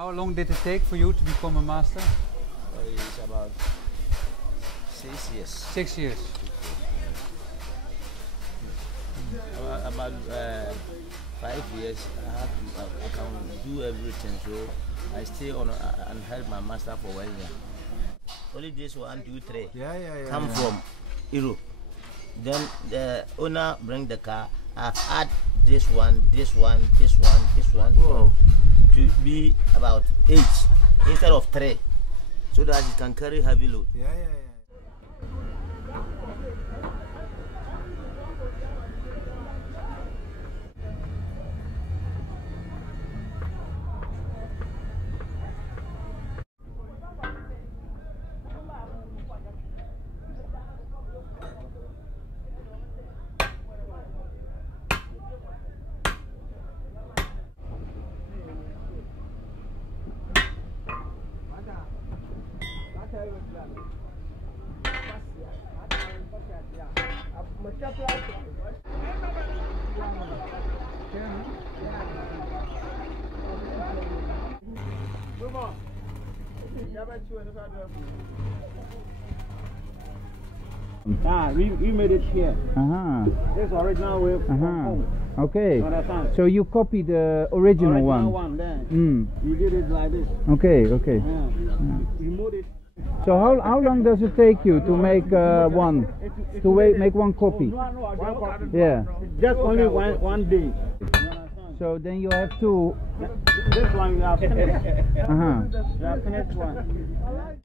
How long did it take for you to become a master? It's about 6 years. 6 years. About 5 years, I can do everything. So I stay on and help my master for 1 year. Only this 1, 2, 3 come from Europe. Then the owner bring the car. I've add this one, this one, this one, this one. Whoa. To be about 8 instead of 3, so that it can carry heavy load. We made it here. This original way from home. Okay. So you copied the original one. Then. You did it like this. Okay. You moved it. So how long does it take you to make one? Make one copy? One copy. Yeah. Just only one day. So then you have to. This one you have finished. You have finished one.